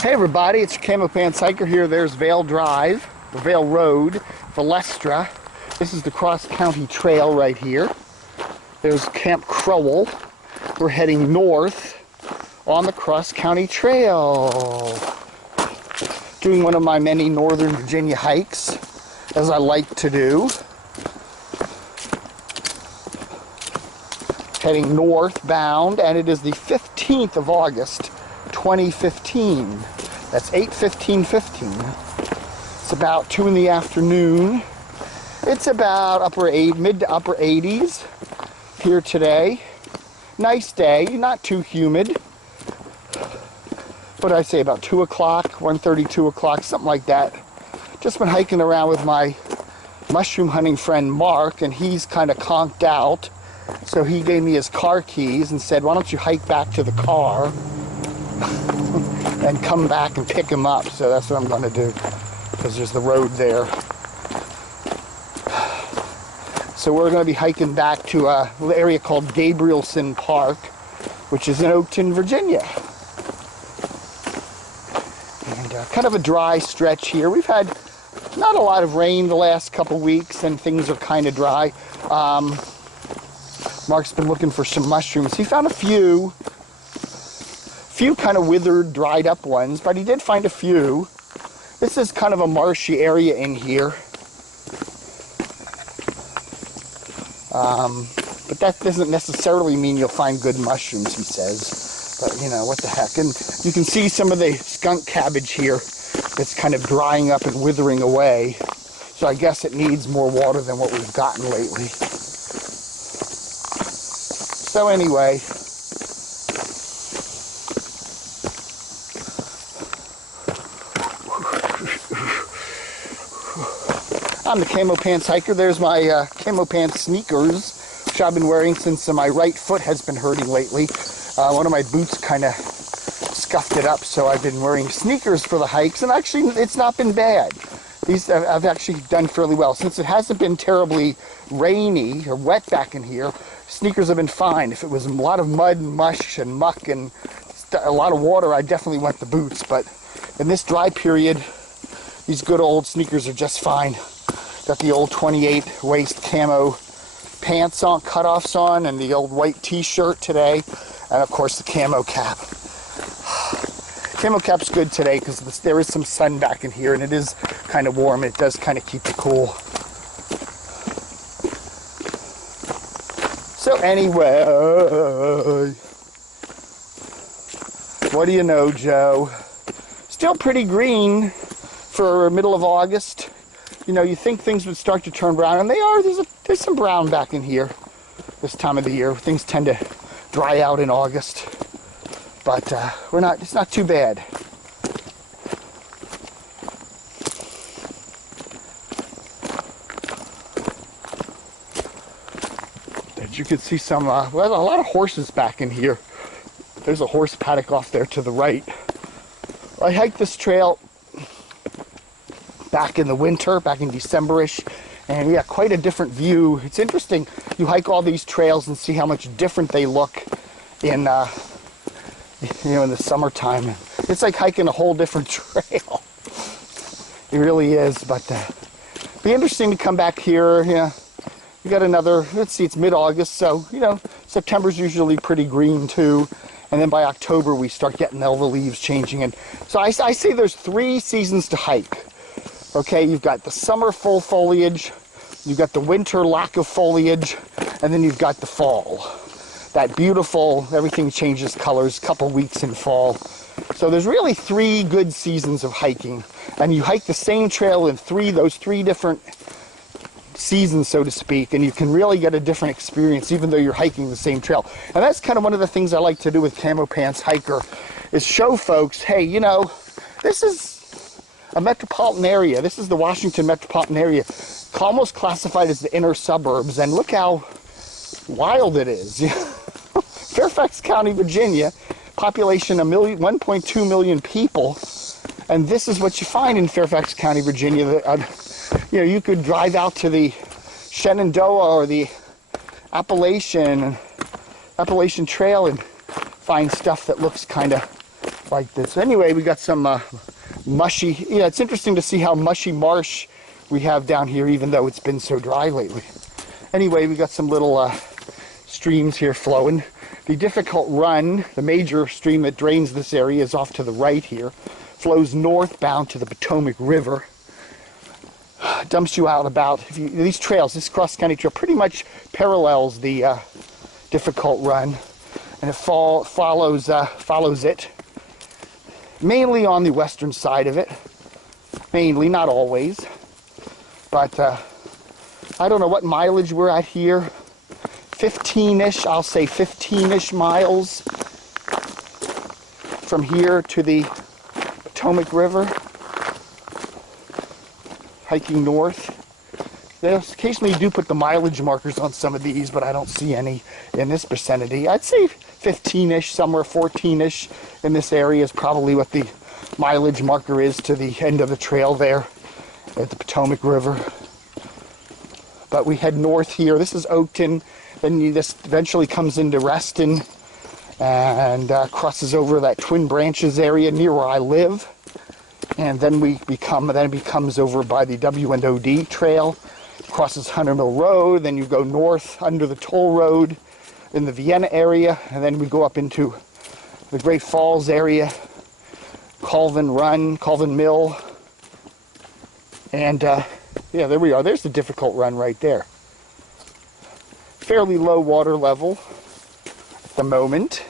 Hey everybody, it's Camo Pants Hiker here. There's Vale Drive, the Vale Road, Valestra. This is the cross-county trail right here. There's Camp Crowell. We're heading north on the cross-county trail. Doing one of my many Northern Virginia hikes, as I like to do. Heading northbound, and it is the 15th of August, 2015. That's 8:15:15. It's about 2 in the afternoon. It's about mid to upper 80s here today. Nice day, not too humid. What did I say, about 2 o'clock, 1:30, 2 o'clock, something like that. Just been hiking around with my mushroom hunting friend Mark, and he's kind of conked out. So he gave me his car keys and said, why don't you hike back to the car and come back and pick him up. So that's what I'm going to do, because there's the road there. So we're going to be hiking back to a little area called Gabrielson Park, which is in Oakton, Virginia. And kind of a dry stretch here. We've had not a lot of rain the last couple weeks, and things are kind of dry. Mark's been looking for some mushrooms. He found a few kind of withered, dried up ones, but he did find a few. This is kind of a marshy area in here. But that doesn't necessarily mean you'll find good mushrooms, he says. But, you know, what the heck. And you can see some of the skunk cabbage here that's kind of drying up and withering away. So I guess it needs more water than what we've gotten lately. So anyway, I'm the Camo Pants Hiker. There's my Camo Pants sneakers, which I've been wearing since my right foot has been hurting lately. One of my boots kind of scuffed it up, so I've been wearing sneakers for the hikes, and actually it's not been bad. These I've actually done fairly well. Since it hasn't been terribly rainy or wet back in here, sneakers have been fine. If it was a lot of mud and mush and muck and a lot of water, I definitely went the boots. But in this dry period, these good old sneakers are just fine. Got the old 28 waist camo pants on, cutoffs on, and the old white t-shirt today, and of course the camo cap. Camo cap's good today because there is some sun back in here, and it is kind of warm. It does kind of keep you cool. So anyway, what do you know, Joe? Still pretty green for middle of August. You know, you think things would start to turn brown, and they are. There's some brown back in here this time of the year. Things tend to dry out in August, but it's not too bad. As you can see, some well, a lot of horses back in here. There's a horse paddock off there to the right. I hiked this trail back in the winter, back in December-ish, and yeah, quite a different view. It's interesting. You hike all these trails and see how much different they look in, in the summertime. It's like hiking a whole different trail. It really is. But be interesting to come back here. Yeah, we got another. Let's see, it's mid-August, so September's usually pretty green too. And then by October we start getting all the leaves changing. And so I say there's 3 seasons to hike. Okay, you've got the summer full foliage, you've got the winter lack of foliage, and then you've got the fall. That beautiful, everything changes colors, couple weeks in fall. So there's really 3 good seasons of hiking. And you hike the same trail in those three different seasons, so to speak, and you can really get a different experience even though you're hiking the same trail. And that's kind of one of the things I like to do with Camo Pants Hiker, is show folks, hey, this is a metropolitan area. This is the Washington metropolitan area, almost classified as the inner suburbs, and look how wild it is. Fairfax County, Virginia, population 1.2 million people, and this is what you find in Fairfax County, Virginia. You could drive out to the Shenandoah or the Appalachian Trail and find stuff that looks kind of like this. Anyway, we got some mushy, yeah, it's interesting to see how mushy marsh we have down here, even though it's been so dry lately. Anyway, we got some little streams here flowing. The Difficult Run, the major stream that drains this area, is off to the right here. Flows northbound to the Potomac River. Dumps you out about, these trails, this cross-country trail pretty much parallels the Difficult Run, and it follows it, mainly on the western side of it. Mainly, not always. But I don't know what mileage we're at here. 15-ish, I'll say 15-ish miles from here to the Potomac River. Hiking north. They occasionally do put the mileage markers on some of these, but I don't see any in this vicinity. I'd say 15-ish, somewhere 14-ish in this area is probably what the mileage marker is to the end of the trail there at the Potomac River. But we head north here. This is Oakton. Then this eventually comes into Reston and crosses over that Twin Branches area near where I live. And then it becomes over by the W&OD trail, crosses Hunter Mill Road, then you go north under the toll road in the Vienna area, and then we go up into the Great Falls area, Colvin Mill, and yeah, there we are. There's the Difficult Run right there. Fairly low water level at the moment.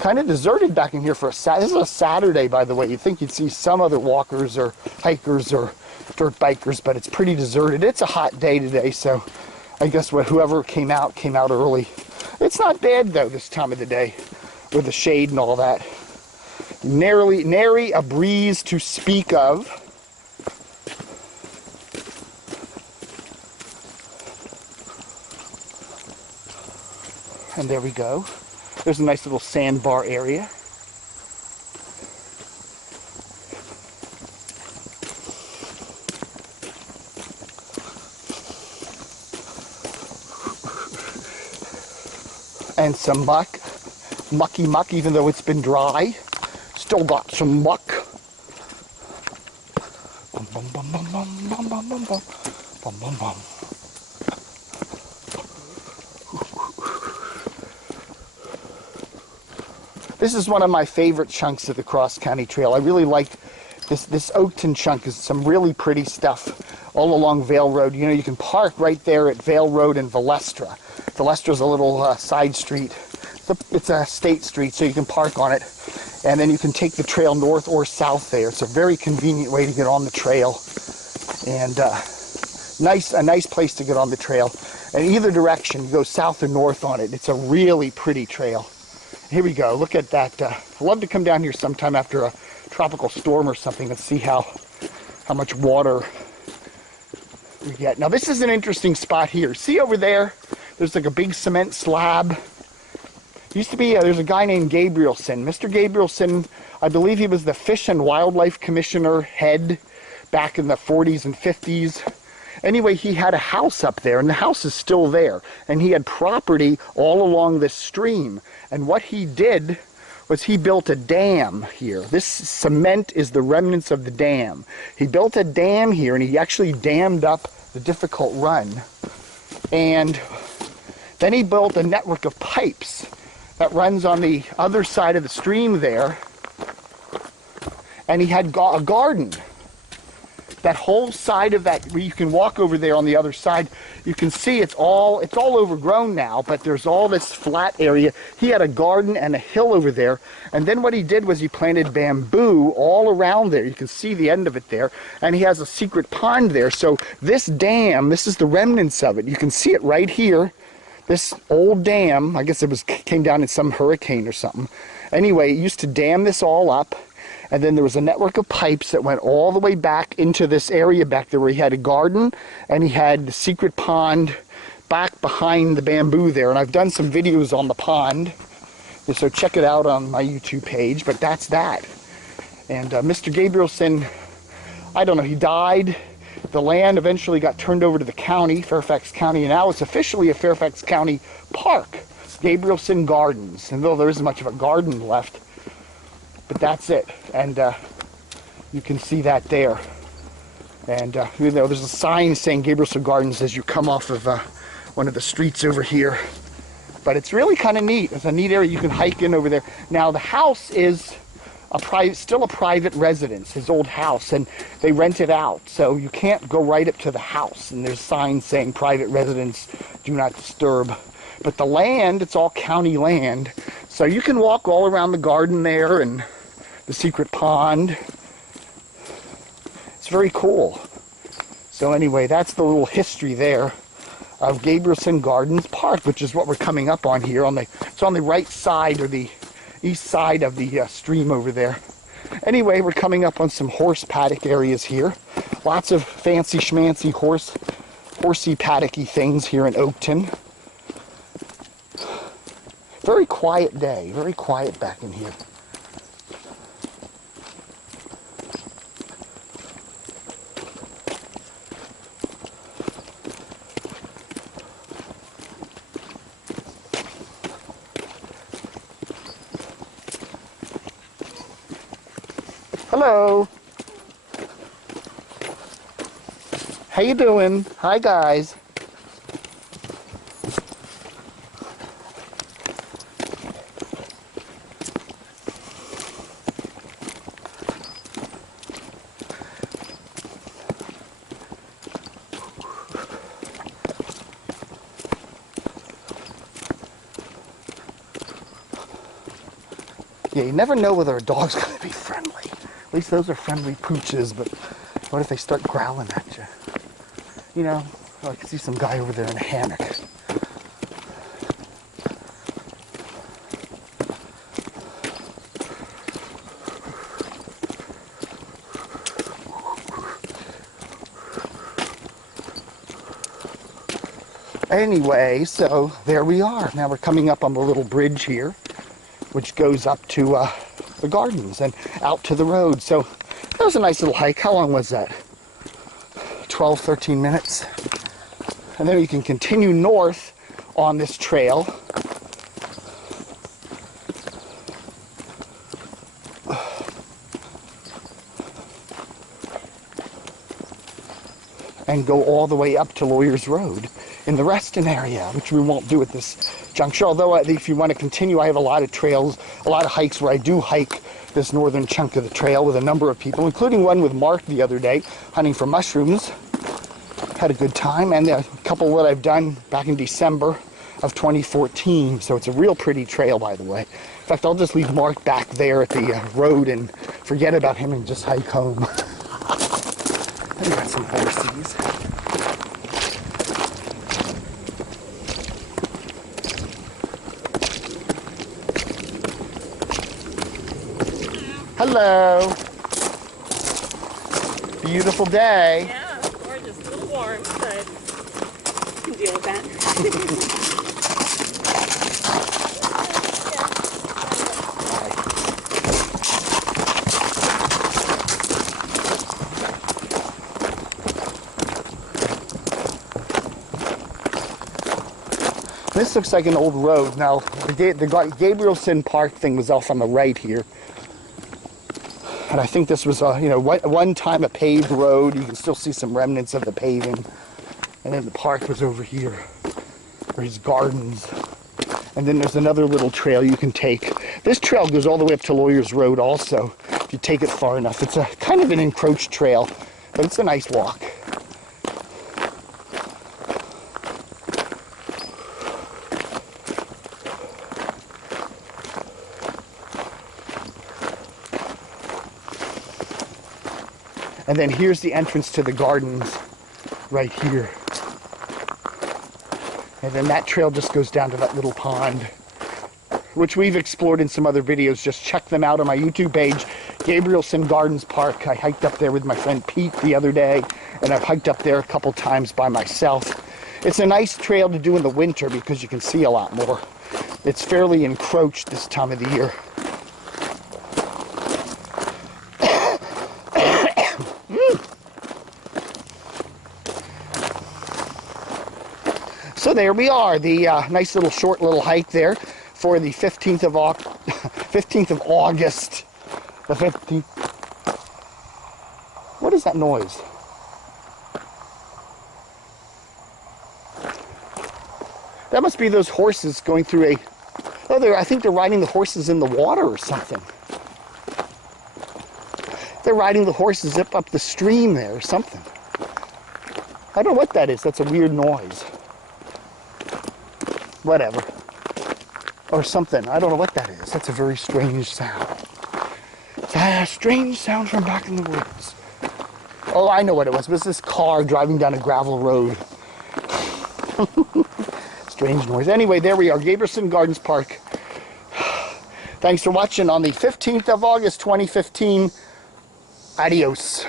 Kind of deserted back in here for this is a Saturday, by the way. You'd think you'd see some other walkers or hikers or dirt bikers, but it's pretty deserted. It's a hot day today, so I guess whoever came out early. It's not bad though this time of the day with the shade and all that. Nary a breeze to speak of. And there we go. There's a nice little sandbar area. And some mucky muck, even though it's been dry. Still got some muck. Bum, bum, bum, bum, bum, bum, bum, bum, bum, bum, bum, bum. This is one of my favorite chunks of the cross-country trail. I really liked this Oakton chunk. Is some really pretty stuff all along Vale Road. You know, you can park right there at Vale Road and Valestra. Valestra's a little side street. It's a state street, so you can park on it. And then you can take the trail north or south there. It's a very convenient way to get on the trail. And a nice place to get on the trail. And either direction, you go south or north on it. It's a really pretty trail. Here we go. Look at that. I'd love to come down here sometime after a tropical storm or something and see how much water we get. Now this is an interesting spot here. See over there? There's like a big cement slab. Used to be, there's a guy named Gabrielson. Mr. Gabrielson, I believe he was the Fish and Wildlife Commissioner head back in the 40s and 50s. Anyway, he had a house up there, and the house is still there. And he had property all along this stream. And what he did was he built a dam here. This cement is the remnants of the dam. He built a dam here, and he actually dammed up the Difficult Run. And then he built a network of pipes that runs on the other side of the stream there. And he had a garden. That whole side of that, where you can walk over there on the other side, you can see it's all overgrown now, but there's all this flat area. He had a garden and a hill over there, and then what he did was he planted bamboo all around there. You can see the end of it there, and he has a secret pond there. So this dam, this is the remnants of it. You can see it right here. This old dam, I guess came down in some hurricane or something. Anyway, it used to dam this all up. And then there was a network of pipes that went all the way back into this area back there where he had a garden and he had the secret pond back behind the bamboo there. And I've done some videos on the pond, so check it out on my YouTube page, but that's that. And Mr. Gabrielson, I don't know, he died. The land eventually got turned over to the county, Fairfax County, and now it's officially a Fairfax County park. Gabrielson Gardens. And though there isn't much of a garden left, but that's it. And you can see that there. And you know, there's a sign saying Gabrielson Gardens as you come off of one of the streets over here. But it's really kind of neat. It's a neat area you can hike in over there. Now the house is still a private residence, his old house, and they rent it out. So you can't go right up to the house. And there's signs saying private residence, do not disturb. But the land, it's all county land. So you can walk all around the garden there and the secret pond. It's very cool. So anyway, that's the little history there of Gabrielson Gardens Park, which is what we're coming up on here. It's on the right side, or the east side of the stream over there. Anyway, we're coming up on some horse paddock areas here. Lots of fancy schmancy horsey paddocky things here in Oakton. Very quiet day, very quiet back in here. Hello. How you doing? Hi guys. Yeah, you never know whether a dog's going to be friendly. At least those are friendly pooches, but what if they start growling at you? You know, I can see some guy over there in a hammock. Anyway, so there we are. Now we're coming up on the little bridge here, which goes up to the gardens and out to the road. So that was a nice little hike. How long was that? 12, 13 minutes. And then you can continue north on this trail. And go all the way up to Lawyers Road in the Reston area, which we won't do at this juncture. Although if you want to continue, I have a lot of trails, a lot of hikes where I do hike this northern chunk of the trail with a number of people, including one with Mark the other day, hunting for mushrooms. Had a good time, and a couple that I've done back in December of 2014. So it's a real pretty trail, by the way. In fact, I'll just leave Mark back there at the road and forget about him and just hike home. I got some horsies. Hello. Beautiful day. Yeah, gorgeous. A little warm, but you can deal with that. This looks like an old road. Now, the Gabrielson Park thing was off on the right here. And I think this was, one time a paved road. You can still see some remnants of the paving. And then the park was over here, or his gardens. And then there's another little trail you can take. This trail goes all the way up to Lawyers Road also, if you take it far enough. It's a kind of an encroached trail, but it's a nice walk. And then here's the entrance to the gardens right here. And then that trail just goes down to that little pond, which we've explored in some other videos. Just check them out on my YouTube page, Gabrielson Gardens Park. I hiked up there with my friend Pete the other day, and I've hiked up there a couple times by myself. It's a nice trail to do in the winter because you can see a lot more. It's fairly encroached this time of the year. So So there we are, the nice little short little hike there for the 15th of August. The 15th. What is that noise? That must be those horses going through a... Oh, I think they're riding the horses in the water or something. They're riding the horses up the stream there or something. I don't know what that is. That's a weird noise. Whatever. Or something. I don't know what that is. That's a very strange sound. It's a strange sound from back in the woods. Oh, I know what it was. It was this car driving down a gravel road. Strange noise. Anyway, there we are. Gabrielson Gardens Park. Thanks for watching on the 15th of August, 2015. Adios.